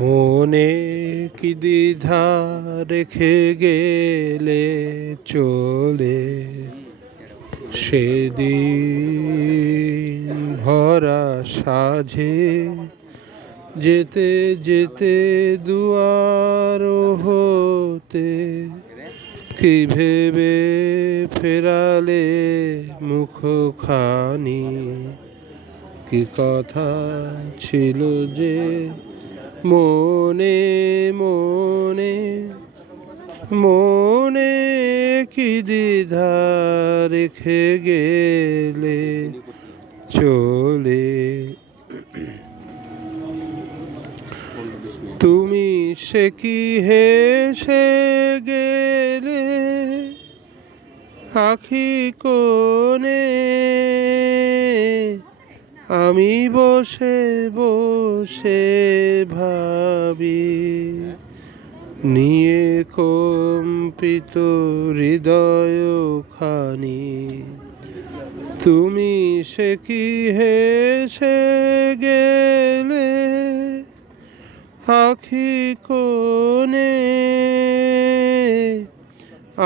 মনে কি দ্বিধা রেখে গেলে চলে, সেদিন ভরা সাঝে যেতে যেতে দুয়ার হতে কি ভেবে ফেরালে মুখখানি, কি কথা ছিল যে মনে মনে মনে কি দ্বিধা রেখে গেলে চলে। তুমি সে কি হেসে গেলে আখি কোণে, আমি বসে বসে ভাবি নিয়ে কম্পিত হৃদয় খানি। তুমি সে কি হেসে গেলে আখি কোণে,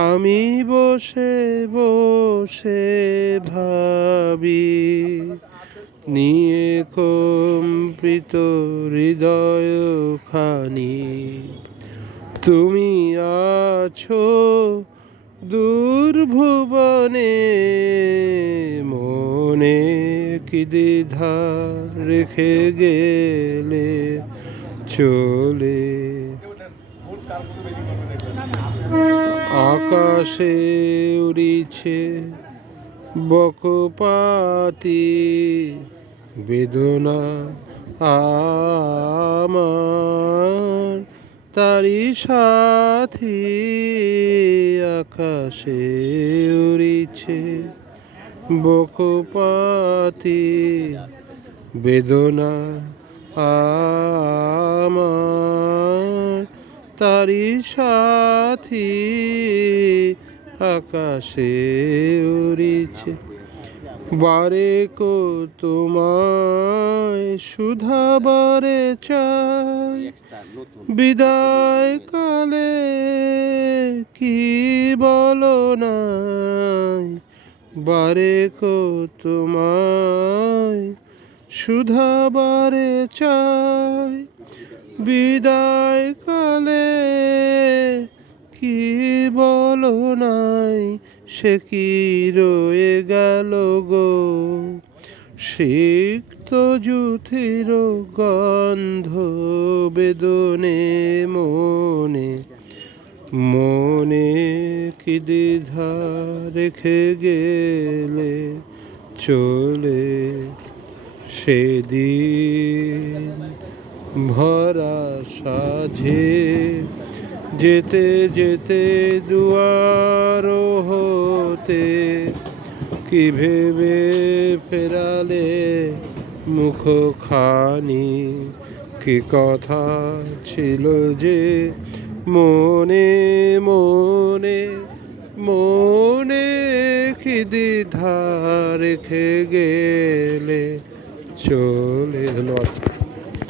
আমি বসে বসে ভাবি নিয়ে কম্পিত হৃদয় খানি। তুমি আছো দূর ভুবনে, মনে কি দ্বিধা রেখে গেলে চলে। আকাশে উড়িছে বকপাতি বেদনা আমার তারি সাথী। আকাশে উড়িছে বকপাতি বেদনা আমার তারি সাথী। আকাশে উড়িছে বারে কো তোমায় শুধাবারে চাই, বিদায় কালে কি বলো নাই। বারে কো তোমায় শুধাবারে চাই, বিদায় কালে কি বলো নাই। সে কি রয়ে গেল গো সিক্ত জুথির গন্ধ বেদনে মনে, মনে কি দ্বিধা রেখে গেলে চলে। সেদিন ভরা সাঝে যেতে যেতে দুয়ার হতে কি ভেবে ফেরালে মুখখানি, কি কথা ছিল যে মনে মনে মনে কি দ্বিধা রেখে গেলে চলে। ধন্যবাদ।